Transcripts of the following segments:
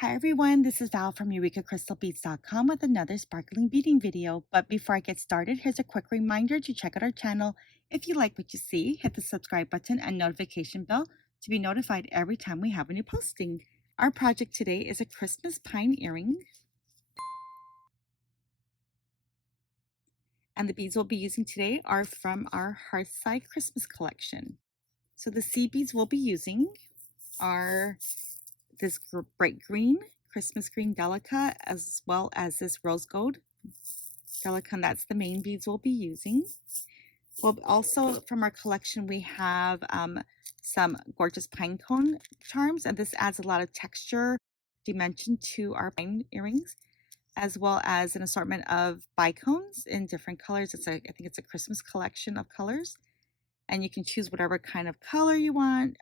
Hi everyone, this is Val from EurekaCrystalBeads.com with another sparkling beading video. But before I get started, here's a quick reminder to check out our channel. If you like what you see, hit the subscribe button and notification bell to be notified every time we have a new posting. Our project today is a Christmas pine earring. And the beads we'll be using today are from our Hearthside Christmas collection. So the seed beads we'll be using are this bright green, Christmas green delica, as well as this rose gold delica, and that's the main beads we'll be using. Well, also from our collection, we have some gorgeous pine cone charms, and this adds a lot of texture, dimension to our pine earrings, as well as an assortment of bicones in different colors. I think it's a Christmas collection of colors, and you can choose whatever kind of color you want.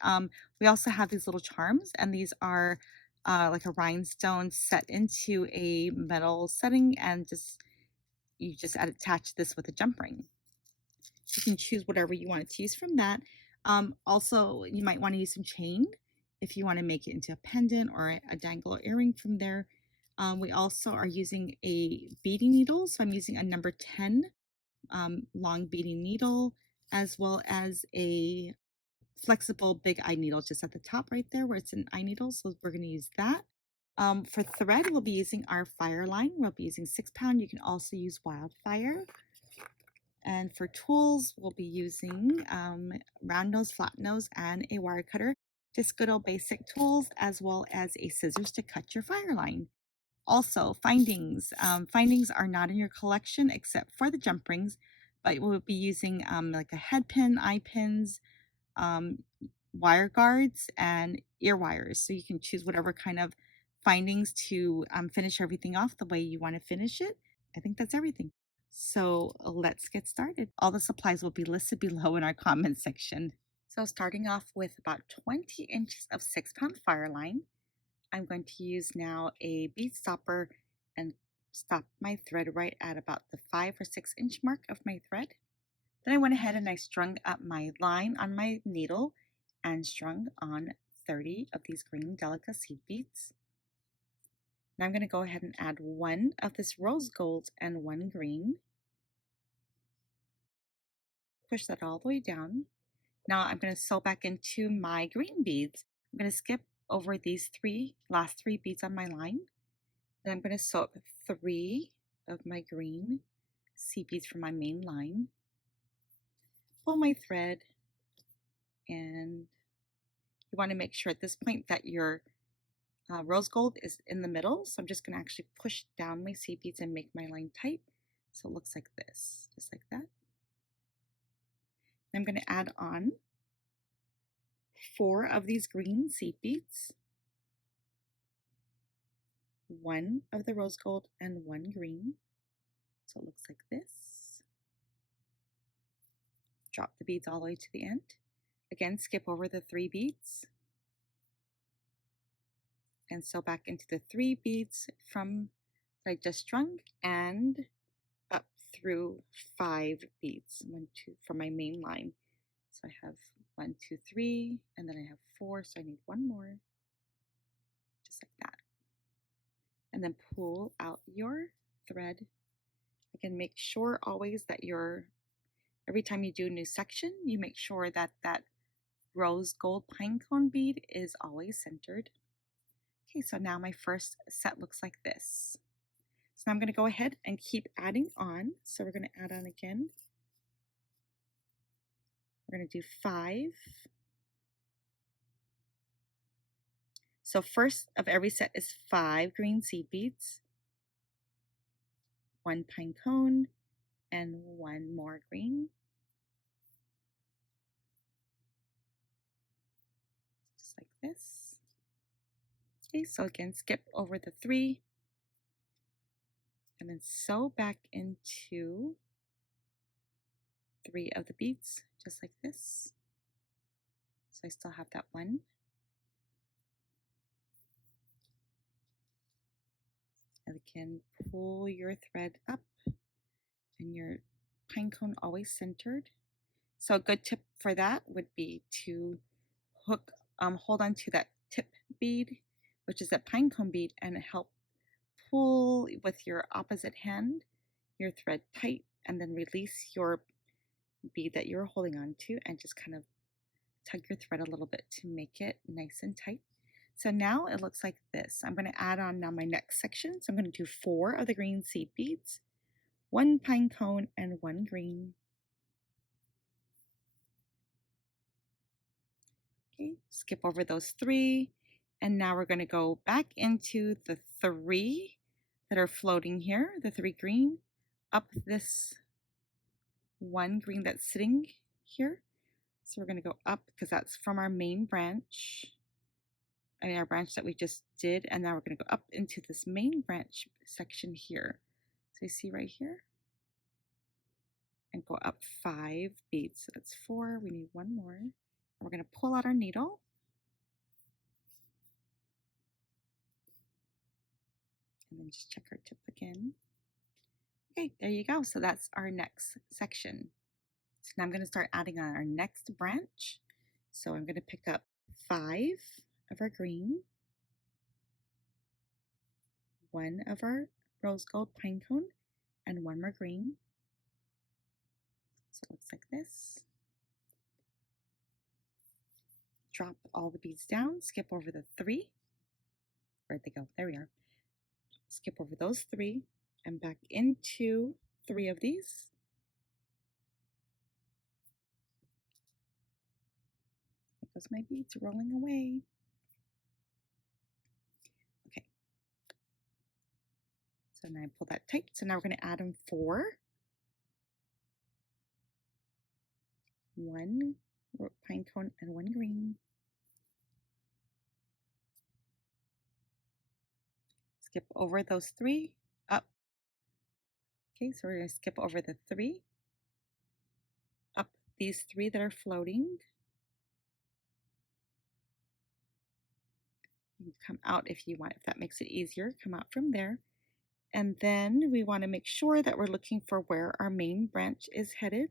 We also have these little charms, and these are like a rhinestone set into a metal setting, and you just attach this with a jump ring. You can choose whatever you want to use from that. Also, you might want to use some chain if you want to make it into a pendant or a dangle earring from there. We also are using a beading needle, so I'm using a number 10 long beading needle, as well as a flexible big eye needle just at the top right there where it's an eye needle. So we're going to use that. For thread, we'll be using our fire line. We'll be using 6 pound. You can also use wildfire. And for tools, we'll be using round nose, flat nose, and a wire cutter. Just good old basic tools, as well as a scissors to cut your fire line. Also, findings. Findings are not in your collection except for the jump rings, but we'll be using like a head pin, eye pins, wire guards, and ear wires. So you can choose whatever kind of findings to finish everything off the way you want to finish it. I think that's everything. So let's get started. All the supplies will be listed below in our comment section. So starting off with about 20 inches of 6 pound fire line, I'm going to use now a bead stopper and stop my thread right at about the 5 or 6 inch mark of my thread. Then I went ahead and I strung up my line on my needle and strung on 30 of these green delica seed beads. Now I'm going to go ahead and add one of this rose gold and one green. Push that all the way down. Now I'm going to sew back into my green beads. I'm going to skip over these last three beads on my line. Then I'm going to sew up 3 of my green seed beads from my main line. Pull my thread, and you want to make sure at this point that your rose gold is in the middle. So I'm just going to actually push down my seed beads and make my line tight. So it looks like this, just like that. I'm going to add on 4 of these green seed beads, 1 of the rose gold and 1 green. So it looks like this. Drop the beads all the way to the end. Again, skip over the 3 beads and sew back into the 3 beads from that I just strung and up through 5 beads, 1, 2 from my main line. So I have 1, 2, 3, and then I have 4, so I need 1 more, just like that. And then pull out your thread. Again, make sure always that every time you do a new section, you make sure that that rose gold pinecone bead is always centered. Okay, so now my first set looks like this. So now I'm going to go ahead and keep adding on. So we're going to add on again. We're going to do 5. So first of every set is 5 green seed beads, 1 pine cone, and 1 more green. Just like this. Okay, so again, skip over the 3 and then sew back into 3 of the beads, just like this. So I still have that 1. And again, pull your thread up and your pine cone always centered. So a good tip for that would be to hold on to that tip bead which is a pinecone bead, and help pull with your opposite hand your thread tight, and then release your bead that you're holding on to and just kind of tug your thread a little bit to make it nice and tight. So now it looks like this. I'm going to add on now my next section. So I'm going to do 4 of the green seed beads, 1 pine cone, and 1 green. Okay, skip over those 3. And now we're going to go back into the 3 that are floating here, the 3 green, up this 1 green that's sitting here. So we're going to go up because that's from our main branch. I mean, our branch that we just did. And now we're going to go up into this main branch section here. So you see right here? And go up 5 beads. So that's 4. We need 1 more. And we're going to pull out our needle. And then just check our tip again. Okay, there you go. So that's our next section. So now I'm going to start adding on our next branch. So I'm going to pick up 5 of our green, 1 of our rose gold pine cone, and 1 more green. So it looks like this. Drop all the beads down, skip over the 3. Where'd they go? There we are. Skip over those 3 and back into 3 of these. There goes my beads rolling away. Okay. So now I pull that tight. So now we're going to add in 4. 1 pine cone and 1 green. Skip over those 3, up. Okay, so we're going to skip over the 3, up these 3 that are floating. You can come out if you want, if that makes it easier, come out from there. And then we want to make sure that we're looking for where our main branch is headed.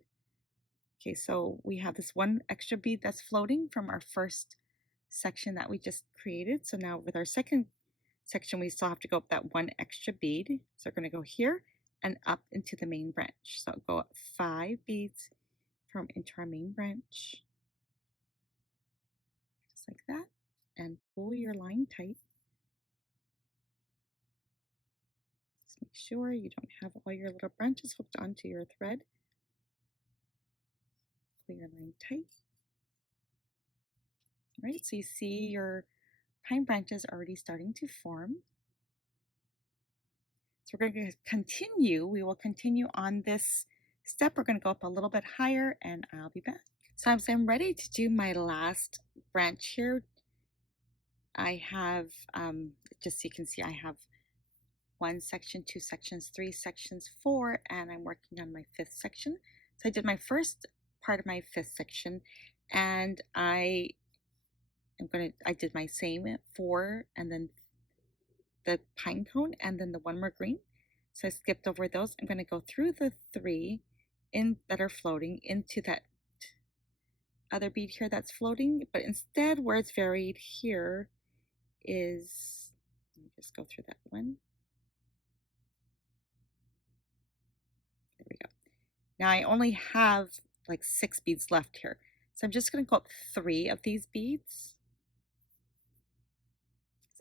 Okay, so we have this 1 extra bead that's floating from our first section that we just created. So now with our second section, we still have to go up that 1 extra bead. So we're going to go here and up into the main branch. So go up 5 beads from into our main branch. Just like that. And pull your line tight. Just make sure you don't have all your little branches hooked onto your thread. Pull your line tight. All right, so you see your pine branches already starting to form. So we're going to continue. We will continue on this step. We're going to go up a little bit higher and I'll be back. So as I'm ready to do my last branch here, I have, just so you can see, I have 1 section, 2 sections, 3 sections, 4, and I'm working on my 5th section. So I did my first part of my 5th section, and I did my same 4, and then the pine cone, and then the 1 more green. So I skipped over those. I'm going to go through the 3 that are floating into that other bead here that's floating, but instead where it's varied here is, let me just go through that one. There we go. Now I only have like 6 beads left here. So I'm just going to go up 3 of these beads.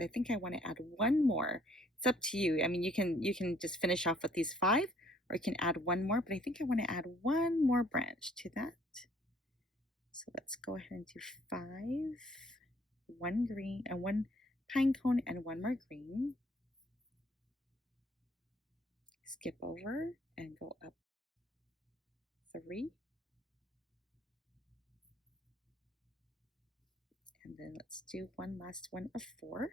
I think I want to add 1 more. It's up to you. I mean, you can just finish off with these 5, or you can add 1 more, but I think I want to add 1 more branch to that. So let's go ahead and do 5, 1 green, and 1 pine cone, and 1 more green. Skip over and go up 3. And then let's do one last one of 4.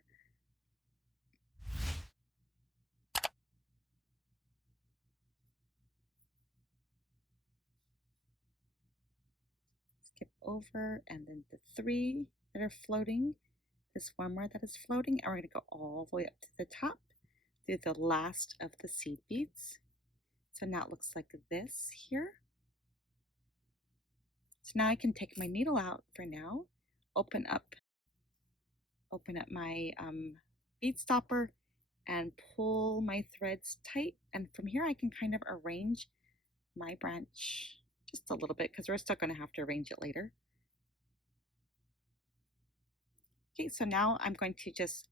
Skip over, and then the 3 that are floating, this 1 more that is floating, and we're going to go all the way up to the top through the last of the seed beads. So now it looks like this here. So now I can take my needle out for now, open up my bead stopper and pull my threads tight. And from here I can kind of arrange my branch just a little bit because we're still going to have to arrange it later. Okay, so now I'm going to just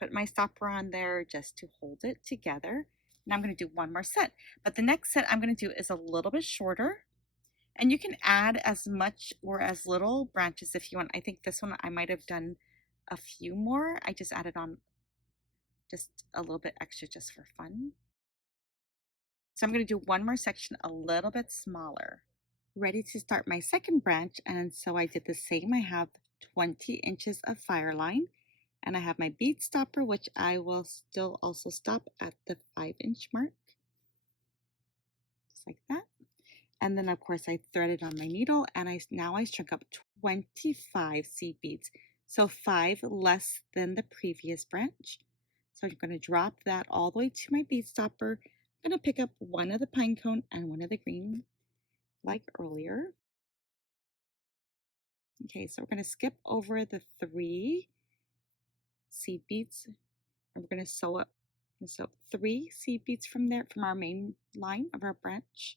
put my stopper on there just to hold it together. And I'm going to do one more set. But the next set I'm going to do is a little bit shorter. And you can add as much or as little branches if you want. I think this one I might have done a few more. I just added on just a little bit extra just for fun. So I'm going to do one more section a little bit smaller. Ready to start my second branch, and so I did the same. I have 20 inches of fire line, and I have my bead stopper, which I will still also stop at the 5-inch mark, just like that. And then of course I threaded on my needle, and now I struck up 25 seed beads, so 5 less than the previous branch. So I'm going to drop that all the way to my bead stopper. I'm going to pick up one of the pine cone and one of the green like earlier. Okay, so we're going to skip over the 3 seed beads, and we're going to sew up 3 seed beads from there, from our main line of our branch.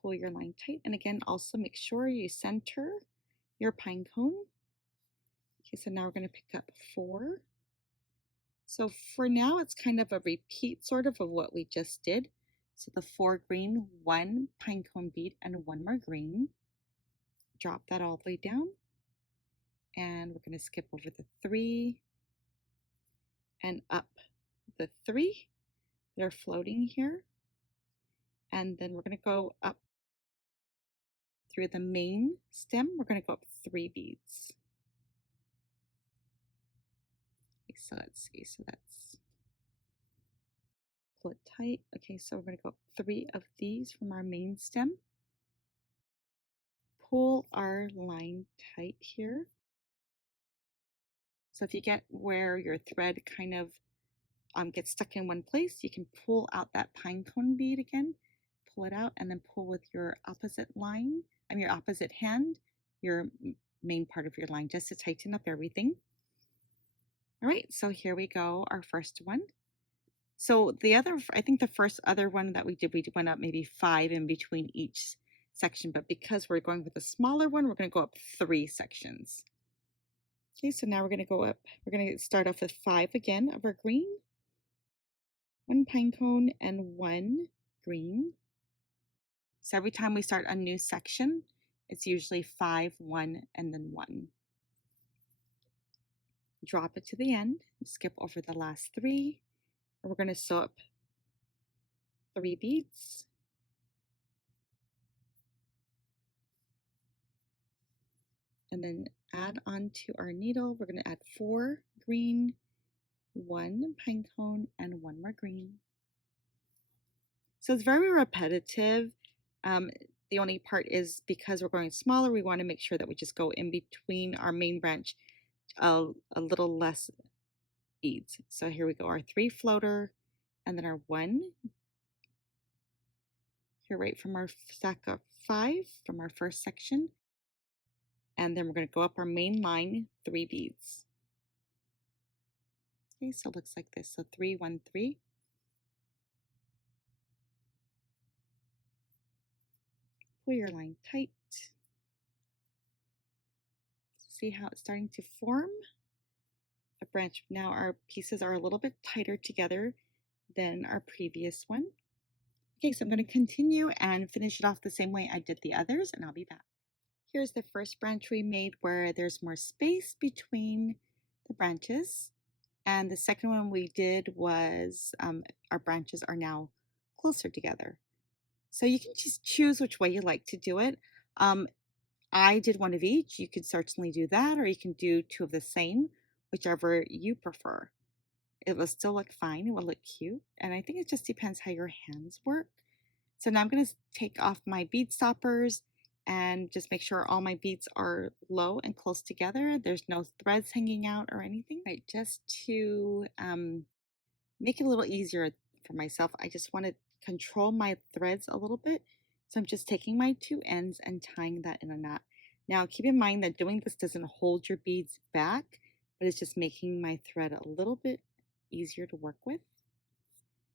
Pull your line tight, and again, also make sure you center your pine cone. Okay, so now we're going to pick up 4. So for now, it's kind of a repeat sort of what we just did. So the 4 green, 1 pine cone bead, and 1 more green. Drop that all the way down, and we're going to skip over the 3 and up the 3 that are floating here, and then we're going to go up through the main stem. We're going to go up 3 beads. Okay, so let's see, so that's, pull it tight. Okay, so we're going to go up 3 of these from our main stem. Pull our line tight here. So if you get where your thread kind of gets stuck in one place, you can pull out that pine cone bead again, pull it out, and then pull with your opposite line, your opposite hand, your main part of your line, just to tighten up everything. All right, so here we go, our first one. So the other, I think the first other one that we went up maybe 5 in between each section, but because we're going with a smaller one, we're going to go up 3 sections. Okay, so now we're going to go up, we're going to start off with 5 again of our green, 1 pine cone, and 1 green. So every time we start a new section, it's usually 5, 1, and then 1. Drop it to the end, skip over the last 3, and we're going to sew up 3 beads. And then add on to our needle, we're going to add 4 green, 1 pine cone, and 1 more green. So it's very repetitive. The only part is because we're going smaller, we want to make sure that we just go in between our main branch a little less beads. So here we go, our 3 floater, and then our 1 here right from our stack of 5 from our first section. And then we're going to go up our main line 3 beads. Okay, so it looks like this. So 3, 1, 3. Pull your line tight. See how it's starting to form a branch. Now our pieces are a little bit tighter together than our previous one. Okay, so I'm going to continue and finish it off the same way I did the others, and I'll be back. Here's the first branch we made where there's more space between the branches. And the second one we did was our branches are now closer together. So you can just choose which way you like to do it. I did one of each. You could certainly do that, or you can do 2 of the same, whichever you prefer. It will still look fine. It will look cute. And I think it just depends how your hands work. So now I'm going to take off my bead stoppers and just make sure all my beads are low and close together. There's no threads hanging out or anything. Right, just to make it a little easier for myself, I just want to control my threads a little bit. So I'm just taking my 2 ends and tying that in a knot. Now keep in mind that doing this doesn't hold your beads back, but it's just making my thread a little bit easier to work with.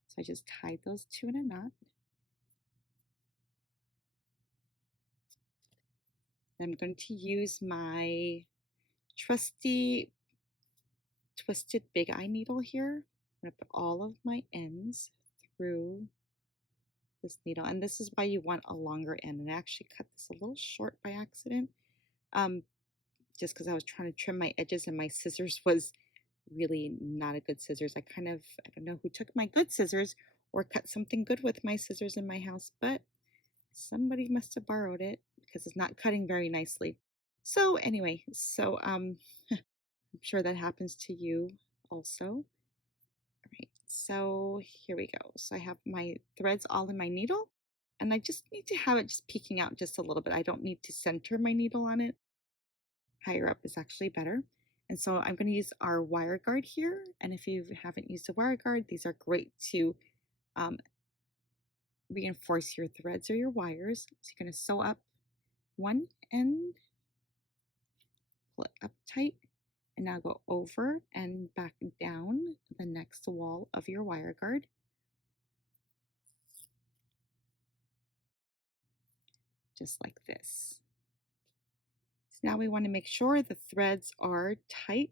So I just tied those two in a knot. I'm going to use my trusty twisted big eye needle here. I'm going to put all of my ends through this needle, and this is why you want a longer end. And I actually cut this a little short by accident, just because I was trying to trim my edges and my scissors was really not a good scissors. I don't know who took my good scissors or cut something good with my scissors in my house, but somebody must have borrowed it because it's not cutting very nicely. So anyway, I'm sure that happens to you also. All right, so here we go. So I have my threads all in my needle, and I just need to have it just peeking out just a little bit. I don't need to center my needle on it. Higher up is actually better. And so I'm going to use our wire guard here. And if you haven't used a wire guard, these are great to reinforce your threads or your wires. So you're going to sew up one end, pull it up tight, and now go over and back down the next wall of your wire guard. Just like this. So now we want to make sure the threads are tight.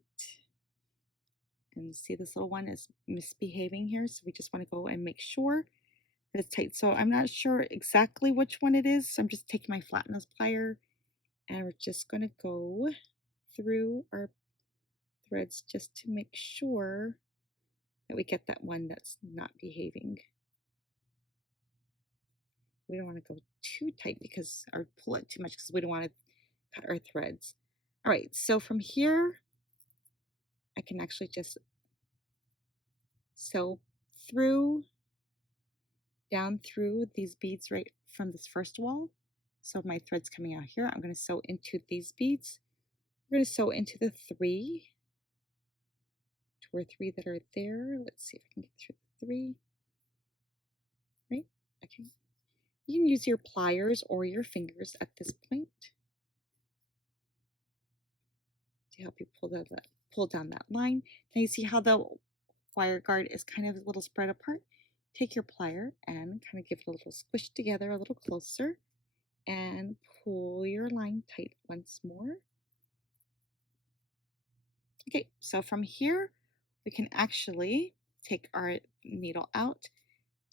And see, this little one is misbehaving here, so we just want to go and make sure that it's tight. So I'm not sure exactly which one it is, so I'm just taking my flat nose plier and we're just going to go through our threads just to make sure that we get that one that's not behaving. We don't want to go too tight or pull it too much because we don't want to cut our threads. All right, so from here, I can actually just sew down through these beads right from this first wall. So my thread's coming out here. I'm going to sew into these beads. We're going to sew into the two or three that are there. Let's see if I can get through the three. Right? Okay. You can use your pliers or your fingers at this point to help you pull down that line. Now you see how the wire guard is kind of a little spread apart. Take your plier and kind of give it a little squish together a little closer and pull your line tight once more. Okay, so from here, we can actually take our needle out,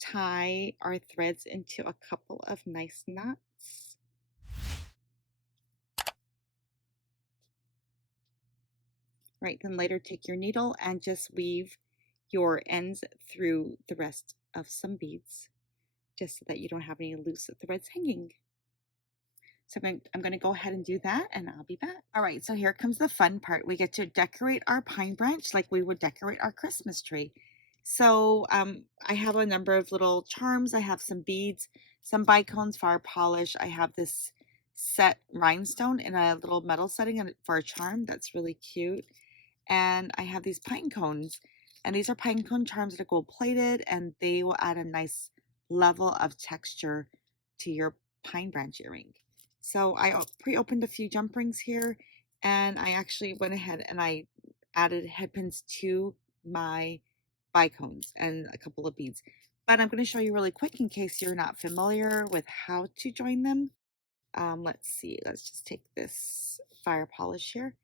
tie our threads into a couple of nice knots. Right, then later take your needle and just weave your ends through the rest of some beads, just so that you don't have any loose threads hanging. So I'm going to go ahead and do that, and I'll be back. All right, so here comes the fun part. We get to decorate our pine branch like we would decorate our Christmas tree. So I have a number of little charms. I have some beads, some bicones, fire polish. I have this set rhinestone in a little metal setting for a charm that's really cute. And I have these pine cones, and these are pine cone charms that are gold plated, and they will add a nice level of texture to your pine branch earring. So I pre-opened a few jump rings here, and I actually went ahead and I added head pins to my bicones and a couple of beads. But I'm going to show you really quick in case you're not familiar with how to join them. Let's see, let's just take this fire polish here.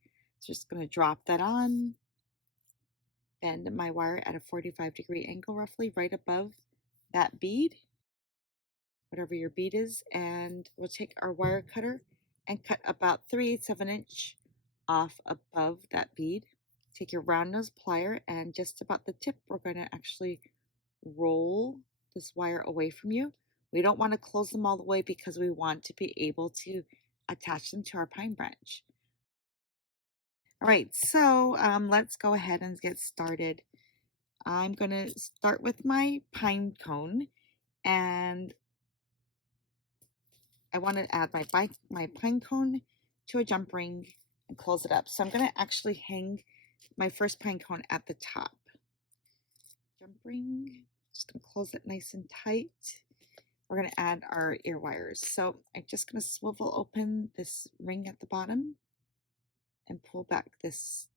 Just going to drop that on, bend my wire at a 45-degree angle roughly right above that bead, whatever your bead is, and we'll take our wire cutter and cut about 3/8 of an inch off above that bead. Take your round nose plier and just about the tip, we're going to actually roll this wire away from you. We don't want to close them all the way because we want to be able to attach them to our pine branch. All right, so let's go ahead and get started. I'm going to start with my pine cone, and I want to add my pine cone to a jump ring and close it up. So I'm going to actually hang my first pine cone at the top. Jump ring, just going to close it nice and tight. We're going to add our ear wires. So I'm just going to swivel open this ring at the bottom and pull back this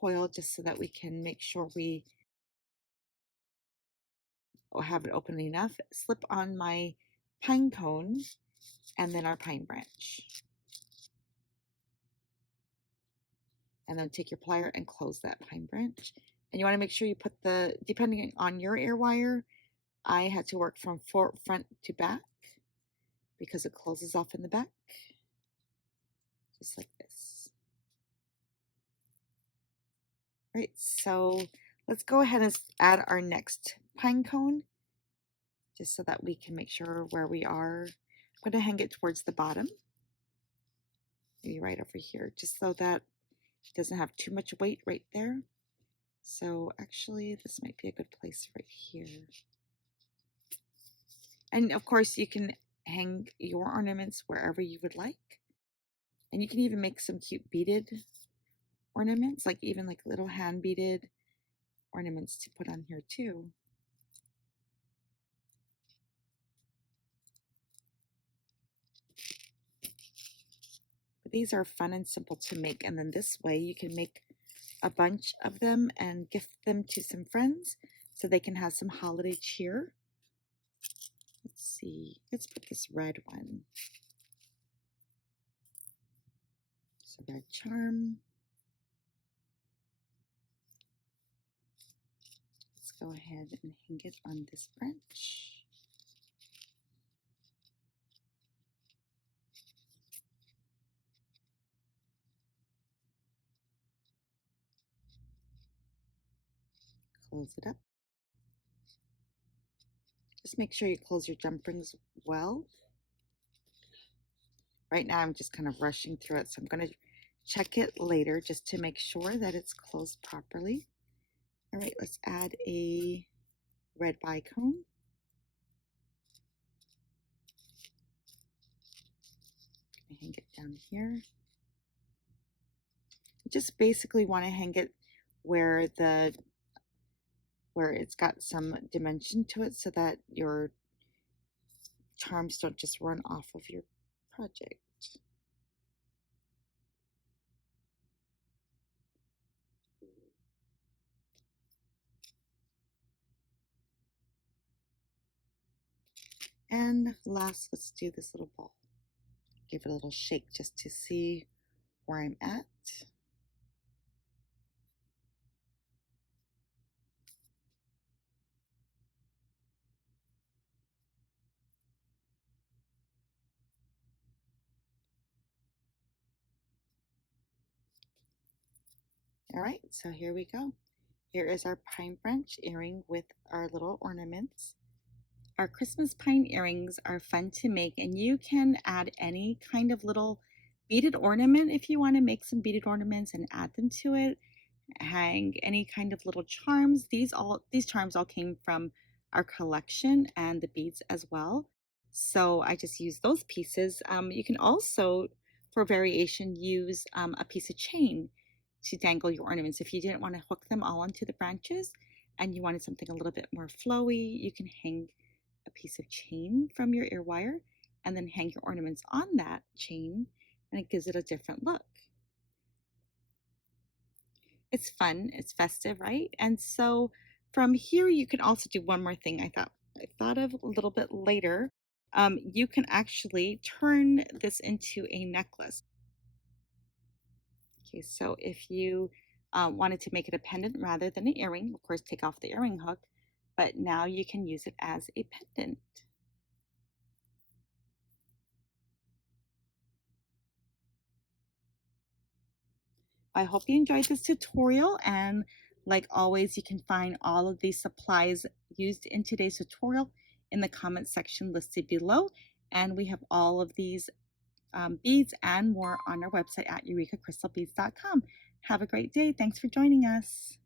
coil just so that we can make sure we have it open enough. Slip on my pine cone and then our pine branch. And then take your plier and close that pine branch. And you want to make sure you put the, depending on your air wire, I had to work from front to back because it closes off in the back, just like this. Right, so let's go ahead and add our next pine cone, just so that we can make sure where we are. I'm going to hang it towards the bottom, maybe right over here, just so that it doesn't have too much weight right there. So actually, this might be a good place right here. And of course, you can hang your ornaments wherever you would like. And you can even make some cute beaded ornaments, like even like little hand beaded ornaments to put on here too. But these are fun and simple to make. And then this way you can make a bunch of them and gift them to some friends so they can have some holiday cheer. Let's see, let's put this red one. So red charm. Let's go ahead and hang it on this branch. Close it up. Just make sure you close your jump rings well. Right now I'm just kind of rushing through it, so I'm going to check it later just to make sure that it's closed properly. All right, let's add a red bicone. Hang it down here. You just basically want to hang it where it's got some dimension to it so that your charms don't just run off of your project. And last, let's do this little ball. Give it a little shake just to see where I'm at. All right, so here we go. Here is our pine branch earring with our little ornaments. Our Christmas pine earrings are fun to make, and you can add any kind of little beaded ornament if you want to make some beaded ornaments and add them to it. Hang any kind of little charms. These charms all came from our collection and the beads as well. So I just use those pieces. You can also, for variation, use a piece of chain to dangle your ornaments. If you didn't want to hook them all onto the branches and you wanted something a little bit more flowy, you can hang a piece of chain from your ear wire and then hang your ornaments on that chain, and it gives it a different look. It's fun, it's festive, right? And so from here you can also do one more thing I thought of a little bit later. You can actually turn this into a necklace. Okay, so if you wanted to make it a pendant rather than an earring, of course take off the earring hook, but now you can use it as a pendant. I hope you enjoyed this tutorial, and like always, you can find all of these supplies used in today's tutorial in the comment section listed below. And we have all of these beads and more on our website at EurekaCrystalBeads.com. Have a great day. Thanks for joining us.